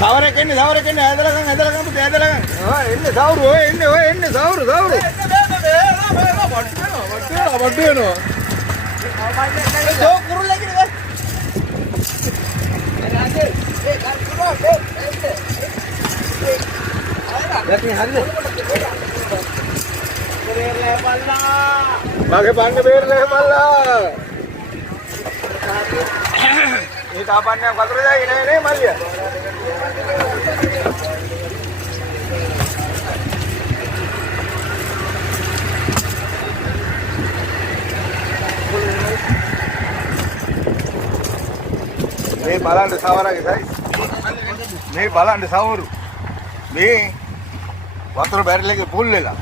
සවරකෙන්නේ ඇදලා ගන්න පුතේ ඇදලා ගන්න. එන්නේ සවුරු ඔය එන්නේ සවුරු. වට්ටු වෙනවා. කුරුල්ලා කිනේ. මගේ පන්න බේරලා බලලා. මේ තාපන්නේ වතුර දාගෙන නේ මල්ලිය. මේ බලන්න සවරගේ සයිස්. මේ බලන්න සවරු. මේ වතුර බැරිලගේ පුල් වෙලා